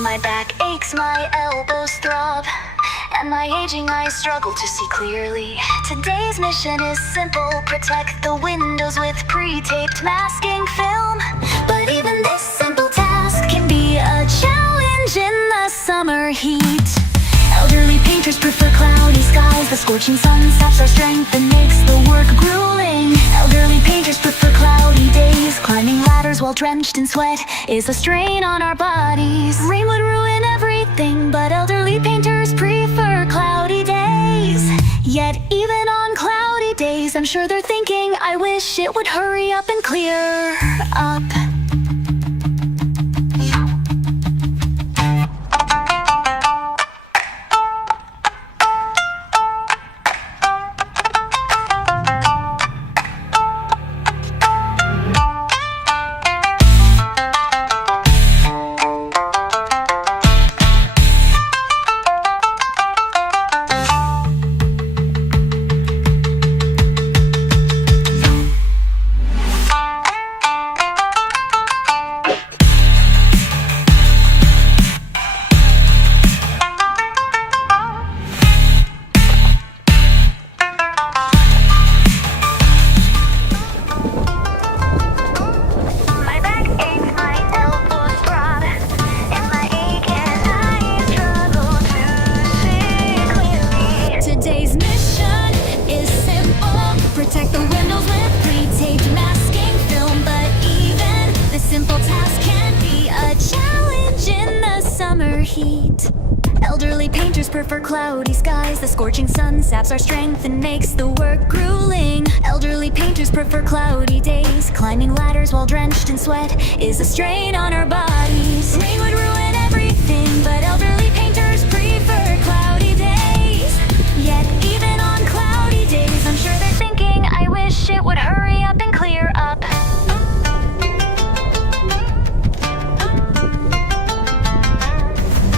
My back aches, my elbows throb, and my aging eyes struggle to see clearly. Today's mission is simple: protect the windows with pre-taped masking film. But even this simple task can be a challenge in the summer heat. Elderly painters prefer cloudy skies. The scorching sun saps our strength and makes the work grueling. Elderly painters prefer cloudy days. Climbing ladders while drenched in sweat is a strain on our bodies. Rain would ruin everything, but elderly painters prefer cloudy days. Yet even on cloudy days, I'm sure they're thinking, I wish it would hurry up and clear up. Today's mission is simple: protect the windows with pre-taped masking film. But even this simple task can be a challenge in the summer heat. Elderly painters prefer cloudy skies. The scorching sun saps our strength and makes the work grueling. Elderly painters prefer cloudy days. Climbing ladders while drenched in sweat is a strain on our bodies. Rain would ruin everything, but elderly painters prefer cloudy days. Yet even on cloudy days, I'm sure they're thinking, I wish it would hurry up and clear up.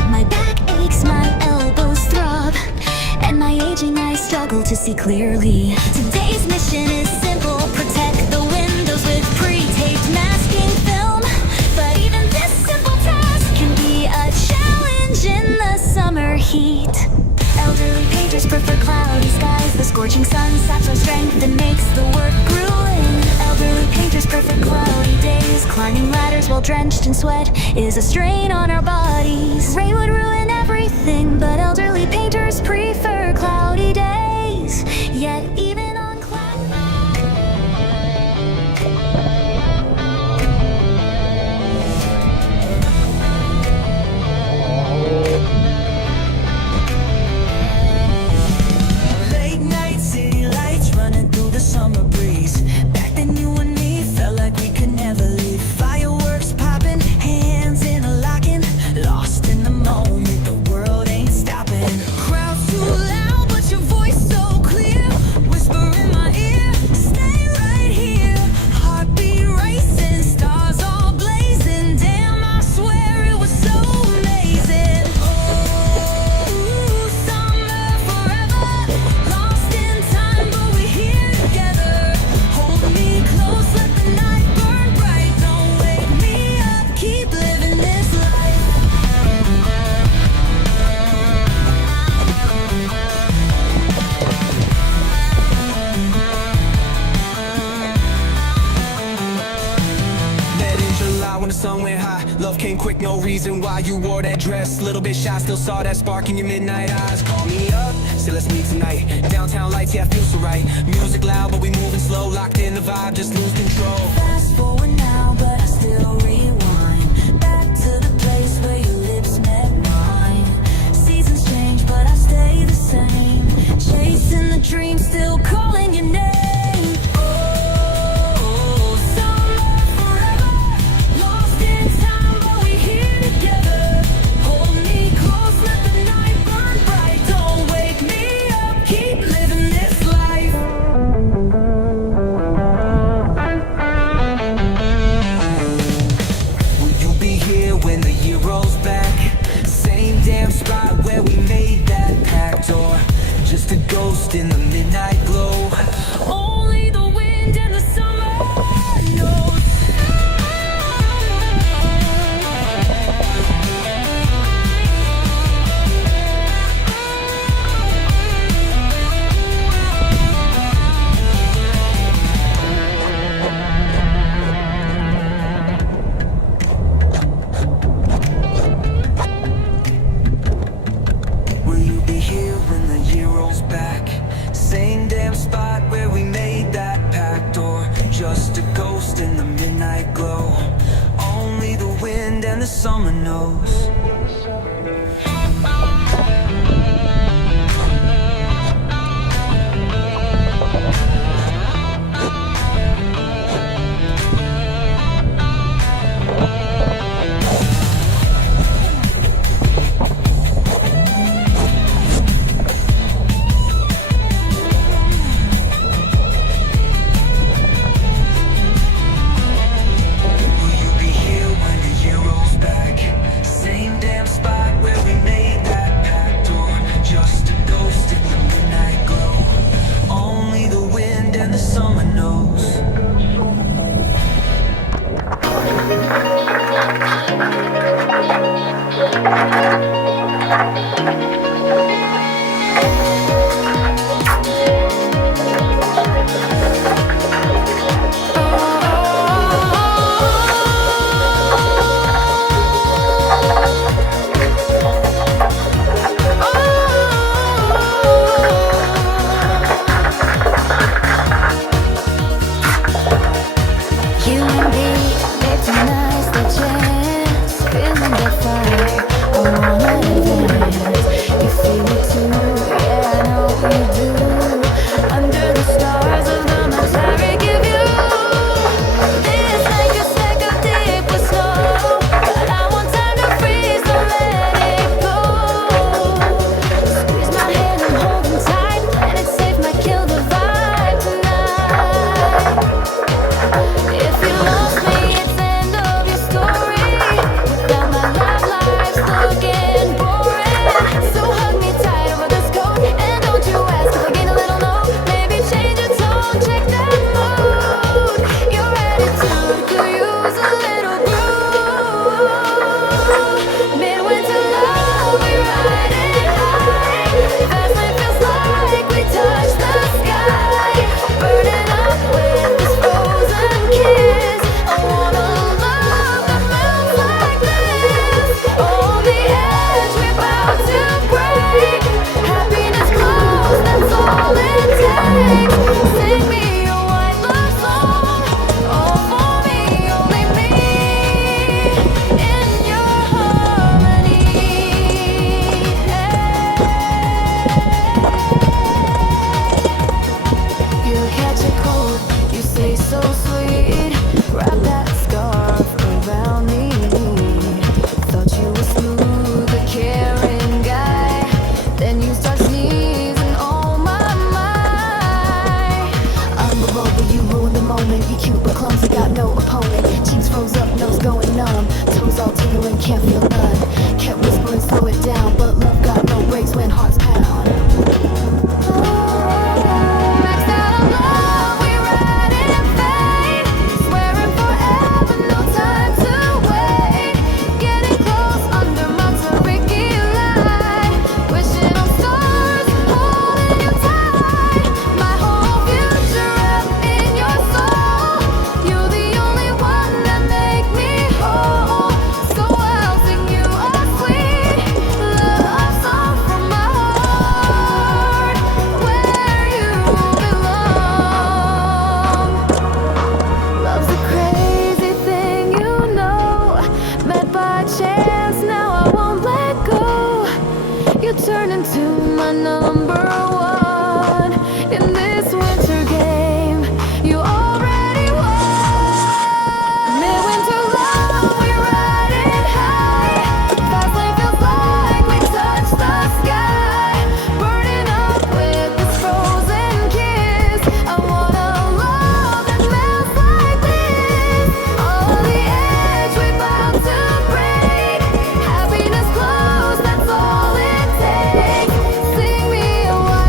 My back aches, my elbows throb, and my aging eyes struggle to see clearly. Today's mission is simple: protect the windows with pre-taped masking film. But even this simple task can be a challenge in the summer heat. Elderly painters prefer cloudy skies. The scorching sun saps our strength and makes the work grueling. Elderly painters prefer cloudy days. Climbing ladders while drenched in sweat is a strain on our bodies. Rain would ruin everything, but elderly painters prefer cloudy days. Yet even on summer breeze. Back then you and me felt like we could never leave. Fireworks popping, hands in a locking, lost in the moment, the world ain't stopping. Crowds too loud, but your voice so clear. Whisper in my ear, stay right here. Heartbeat racing, stars all blazing. Damn, I swear it was so amazing. Oh, summer forever, lost in time, but we're here. Hold me close, let the night burn bright. Don't wake me up, keep living this life. Met in July when the sun went high. Love came quick, no reason why you wore that dress. Little bit shy, still saw that spark in your midnight eyes. Call me up, say let's meet tonight. Downtown lights, yeah, feel so right. Music loud, but we moving slow. Locked in the vibe, just lose control. Fast forward now, but I still rewind. Back to the place where your lips met mine. Seasons change, but I stay the same. Chasing the dream, still calling your name. In the midnight glow, only the wind and the summer knows. summer knows. Sing me a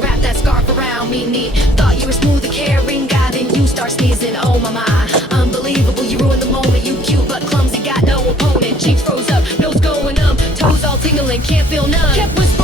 Wrap that scarf around me neat. Thought you were smooth and caring guy, then you start sneezing. Oh my my, unbelievable, you ruined the moment. You cute but clumsy, got no opponent. Cheeks froze up, nose going numb, toes all tingling, can't feel none. Kept whispering